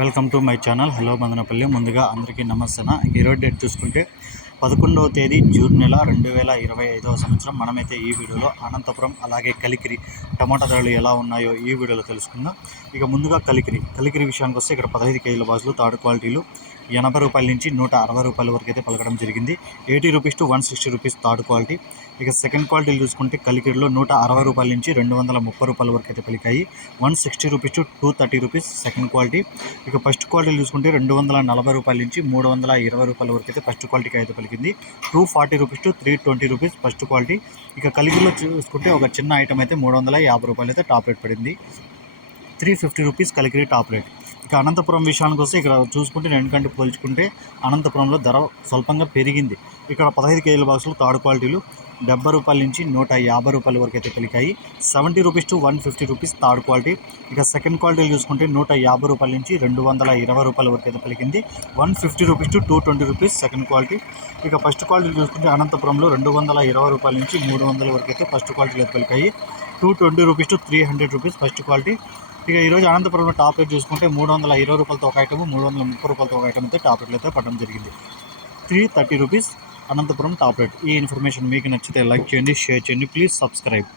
Welcome to my channel. Hello Madanapalli. ముందుగా అందరికీ నమస్తే ఈరోజు డేట్ చూసుకుంటే పదకొండవ తేదీ జూన్ నెల రెండు వేల ఇరవై ఐదవ సంవత్సరం. మనమైతే ఈ వీడియోలో అనంతపురం అలాగే కలికిరి టమాటా ధరలు ఎలా ఉన్నాయో ఈ వీడియోలో తెలుసుకుందాం. ఇక ముందుగా కలికిరి. కలికిరి విషయానికి వస్తే ఇక్కడ పదహైదు కేజీల బాసులు థర్డ్ క్వాలిటీలు ఎనభై రూపాయల నుంచి నూట అరవై రూపాయల వరకు అయితే పలకడం జరిగింది. Eighty rupees to one sixty rupees third quality. ఇక సెకండ్ క్వాలిటీలు చూసుకుంటే కలికిరిలో నూట అరవై రూపాయల నుంచి రెండు వందల ముప్పై రూపాయల వరకు అయితే పలికాయి. One sixty rupees to two thirty rupees second quality. ఇక ఫస్ట్ క్వాలిటీ చూసుకుంటే రెండు వందల నలభై రూపాయల నుంచి మూడు వందల ఇరవై రూపాయల వరకు అయితే ఫస్ట్ క్వాలిటీకి అయితే పలికింది. Two forty rupees to three twenty rupees first quality. ఇక కలిగిరిలో చూసుకుంటే ఒక చిన్న ఐటమ్ అయితే మూడు వందల యాభై రూపాయలు అయితే టాప్ రేట్ పడింది. Three fifty rupees Kaligiri top rate. ఇక అనంతపురం విషయానికి వస్తే ఇక్కడ చూసుకుంటే రెండుకంటే పోల్చుకుంటే అనంతపురంలో ధర స్వల్పంగా పెరిగింది. ఇక్కడ పదహైదు కేజీల బాక్సులు థర్డ్ క్వాలిటీలు డెబ్బై రూపాయల నుంచి నూట యాభై రూపాయల వరకు అయితే పలికాయి seventy rupees to one fifty rupees third quality. ఇక సెకండ్ క్వాలిటీలు చూసుకుంటే నూట యాభై రూపాయల నుంచి రెండు వందల ఇరవై రూపాయల వరకు అయితే పలికింది one fifty rupees to two twenty rupees second quality. ఇక ఫస్ట్ క్వాలిటీ చూసుకుంటే అనంతపురంలో రెండు వందల ఇరవై రూపాయల నుంచి మూడు వందల వరకు అయితే ఫస్ట్ క్వాలిటీలు అయితే పలికాయి two twenty rupees to three hundred rupees first quality. ఇక ఈరోజు అనంతపురంలో టాప్ రేట్ చూసుకుంటే మూడు వందల ఇరవై రూపాయలతో ఒక ఐటమ్ మూడు వందల ముప్పై రూపాయలతో ఒక ఐటమ్ అయితే టాప్ రేట్లు అయితే పడడం జరిగింది. Three thirty rupees Anantapuram top rate. ఈ ఇన్ఫర్మేషన్ మీకు నచ్చితే లైక్ చేయండి షేర్ చేయండి ప్లీజ్ సబ్స్క్రైబ్.